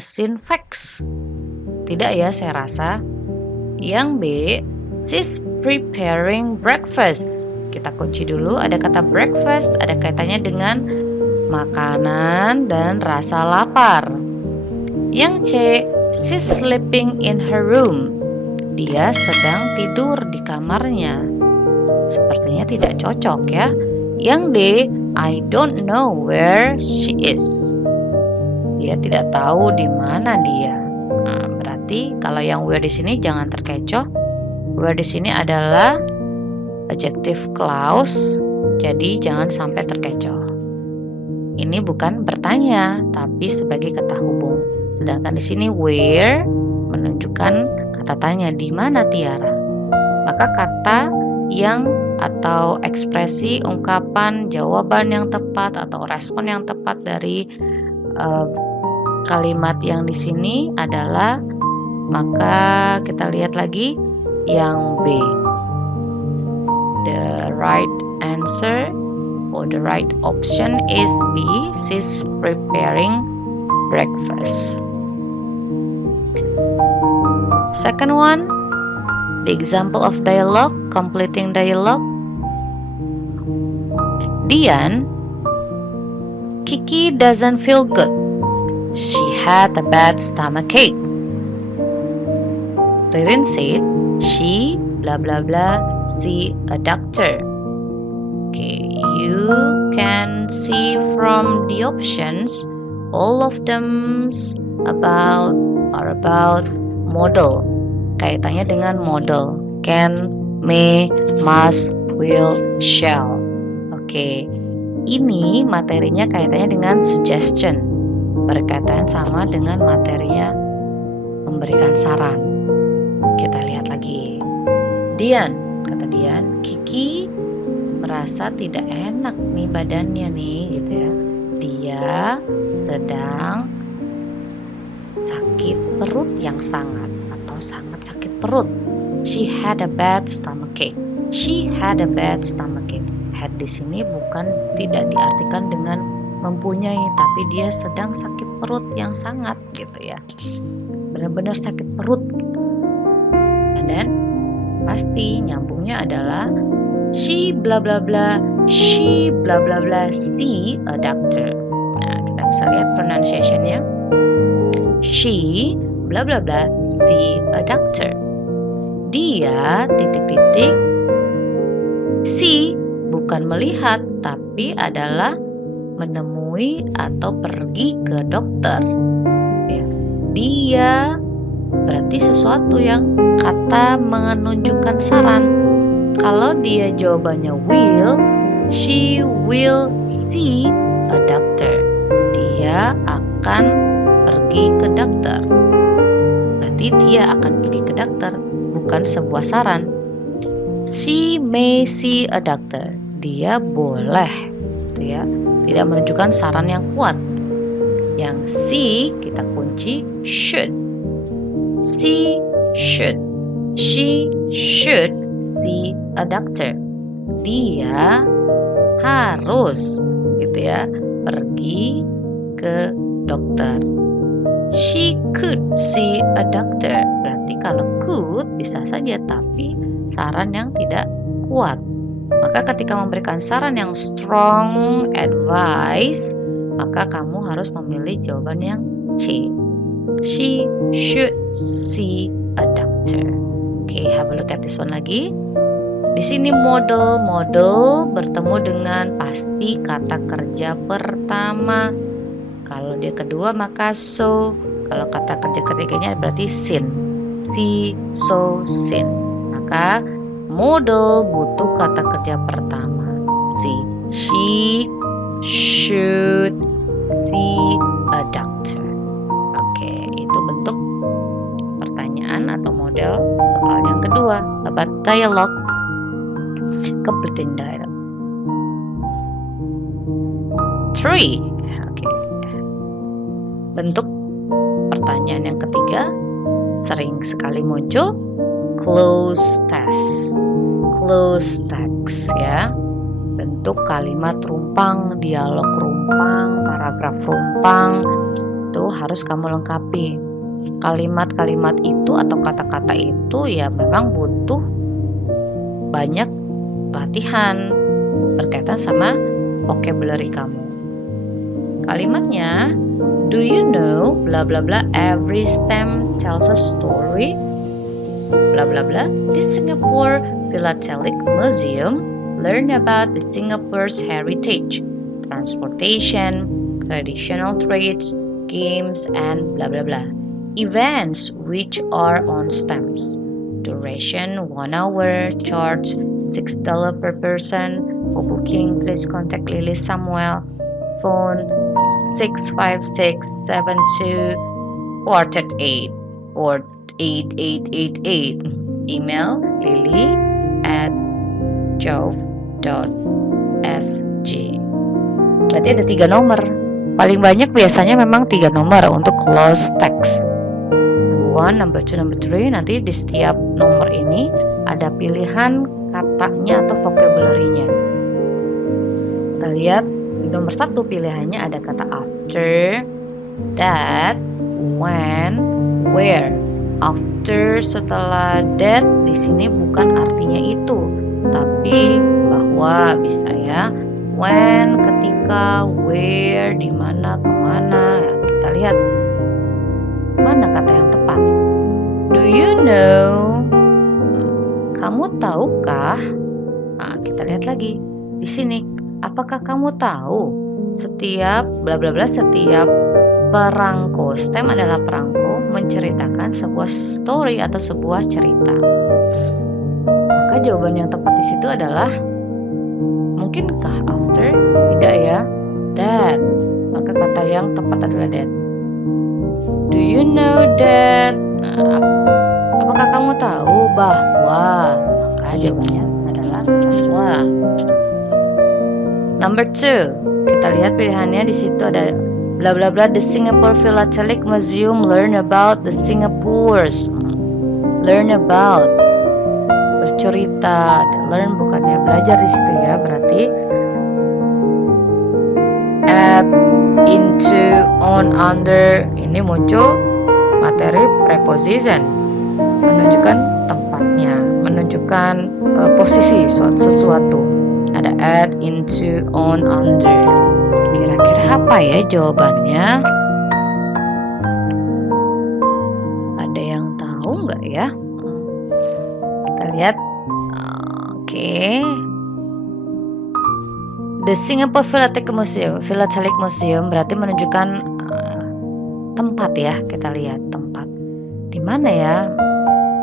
mesin fax. Tidak ya, saya rasa. Yang B, she's preparing breakfast. Kita kunci dulu, ada kata breakfast, ada kaitannya dengan makanan dan rasa lapar. Yang C, she's sleeping in her room. Dia sedang tidur di kamarnya. Sepertinya tidak cocok ya. Yang D, I don't know where she is. Dia tidak tahu di mana dia. Nah, berarti kalau yang where di sini jangan terkecoh. Where di sini adalah adjective clause, jadi jangan sampai terkecoh. Ini bukan bertanya, tapi sebagai kata hubung. Sedangkan di sini where menunjukkan kata tanya, di mana Tiara. Maka kata yang atau ekspresi, ungkapan, jawaban yang tepat atau respon yang tepat dari kalimat yang di sini adalah, maka kita lihat lagi yang B. The right answer or the right option is B. She's preparing breakfast. Second one, the example of dialogue, completing dialogue. Dian, Kiki doesn't feel good. She had a bad stomachache. Ririn said she blah blah blah see a doctor. Okay, you can see from the options all of them are about model. Kaitannya dengan model. Can, may, must, will, shall. Oke, ini materinya kaitannya dengan suggestion. Berkaitan sama dengan materinya memberikan saran. Kita lihat lagi. Dian, kata Dian, Kiki merasa tidak enak nih badannya nih, gitu ya. Dia sedang sakit perut yang sangat atau sangat sakit perut. She had a bad stomachache. She had a bad stomachache. Had di sini bukan tidak diartikan dengan mempunyai, tapi dia sedang sakit perut yang sangat, gitu ya. Benar-benar sakit perut. Dan pasti nyambungnya adalah she bla bla bla, she bla bla bla see a doctor. Nah, kita bisa lihat pronunciation-nya. She bla bla bla see a doctor. Dia titik-titik see bukan melihat, tapi adalah menemui atau pergi ke dokter. Ya. Dia berarti sesuatu yang kata menunjukkan saran. Kalau dia jawabannya will, she will see a doctor. Dia akan pergi ke dokter. Berarti dia akan pergi ke dokter, bukan sebuah saran. She may see a doctor. Dia boleh, gitu ya. Tidak menunjukkan saran yang kuat. Yang see kita kunci should. She should. She should see a doctor. Dia harus, gitu ya, pergi ke dokter. She could see a doctor. Berarti kalau could bisa saja, tapi saran yang tidak kuat. Maka ketika memberikan saran yang strong advice, maka kamu harus memilih jawaban yang C. She should see a doctor. Okay, have a look at this one lagi. Di sini model bertemu dengan pasti kata kerja pertama. Kalau dia kedua maka so. Kalau kata kerja ketiganya berarti sin. See, so, sin. Maka model butuh kata kerja pertama. See, she should see a doctor. Oke, itu bentuk pertanyaan atau model soal yang kedua. About dialogue, completing dialogue. 3. Oke. Bentuk pertanyaan yang ketiga sering sekali muncul, close text. Close text ya. Bentuk kalimat rumpang, dialog rumpang, paragraf rumpang. itu harus kamu lengkapi. Kalimat-kalimat itu atau kata-kata itu ya memang butuh banyak latihan berkaitan sama vocabulary kamu. Kalimatnya, do you know bla bla bla, every stem tells a story, bla bla bla. The Singapore Philatelic Museum learn about the Singapore's heritage, transportation, traditional trades, games, and bla bla bla. Events which are on stamps. Duration 1 hour, charge $6 per person. For booking, please contact Lily Samuel. Phone 65672-438 or 8888. Email lily@jove.sg. Berarti ada 3 nomor. Paling banyak biasanya memang 3 nomor untuk close text. Number 2, number 3. Nanti di setiap nomor ini ada pilihan katanya atau vocabulary-nya. Kita lihat di nomor 1 pilihannya ada kata after, that, when, where. After setelah that di sini bukan artinya itu, tapi bahwa bisa ya. When ketika, where di mana, kemana. Ya, kita lihat mana kata yang tepat. Do you know? Kamu tahukah? Nah, kita lihat lagi di sini. Apakah kamu tahu setiap bla bla bla, setiap perangko, stem adalah perangko menceritakan sebuah story atau sebuah cerita. Maka jawaban yang tepat di situ adalah mungkinkah after? Tidak ya. That. Maka kata yang tepat adalah that. Do you know that? Nah, apakah kamu tahu bahwa? Maka jawabannya adalah bahwa. Number 2, kita lihat pilihannya di situ ada bla bla bla. The Singapore Philatelic Museum learn about the Singapore's. Learn about, bercerita. Learn bukannya belajar di situ ya, berarti at, into, on, under. Ini muncul materi preposition, menunjukkan tempatnya, menunjukkan posisi sesuatu. Ada at, into, on, under. Kira-kira apa ya jawabannya? Ada yang tahu nggak ya? Kita lihat. Oke. The Singapore Philatelic Museum berarti menunjukkan tempat ya. Kita lihat tempat. Di mana ya?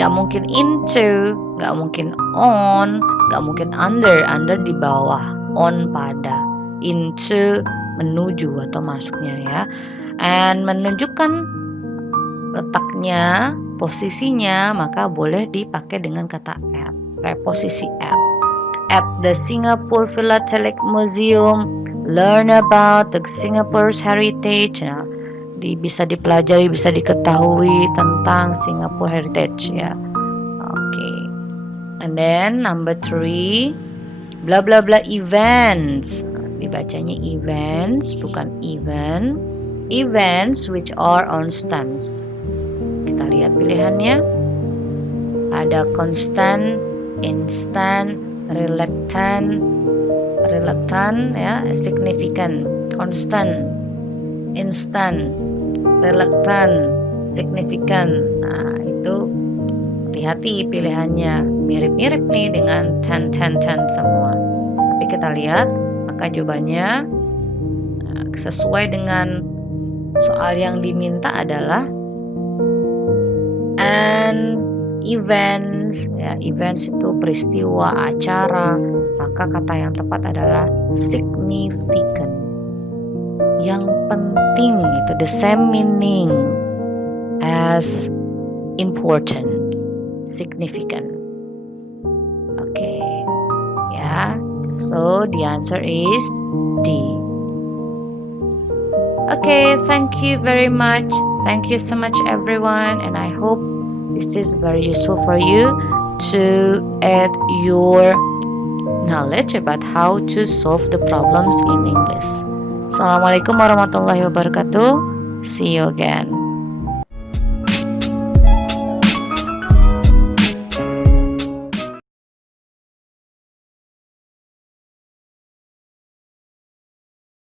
Nggak mungkin into, nggak mungkin on, nggak mungkin under. Under di bawah, on pada, into menuju atau masuknya ya. And menunjukkan letaknya, posisinya, maka boleh dipakai dengan kata at, preposisi at. At the Singapore Philatelic Museum, learn about the Singapore's heritage. Nah, bisa dipelajari, bisa diketahui tentang Singapore heritage ya. Oke. And then number 3, bla bla bla events. Dibacanya events, bukan event. Events which are on stamps. Kita lihat pilihannya. Ada constant, instant, reluctant ya, significant, constant, instant, reluctant, significant. Nah, itu hati-hati pilihannya. Mirip-mirip nih dengan 10 semua. Tapi kita lihat, maka jawabannya sesuai dengan soal yang diminta adalah an events ya. Events itu peristiwa, acara. Maka kata yang tepat adalah significant. Yang penting itu the same meaning as important, significant. Okay, ya. So the answer is D. Okay, thank you very much. Thank you so much everyone, and I hope this is very useful for you to add your knowledge about how to solve the problems in English. Assalamualaikum warahmatullahi wabarakatuh. See you again.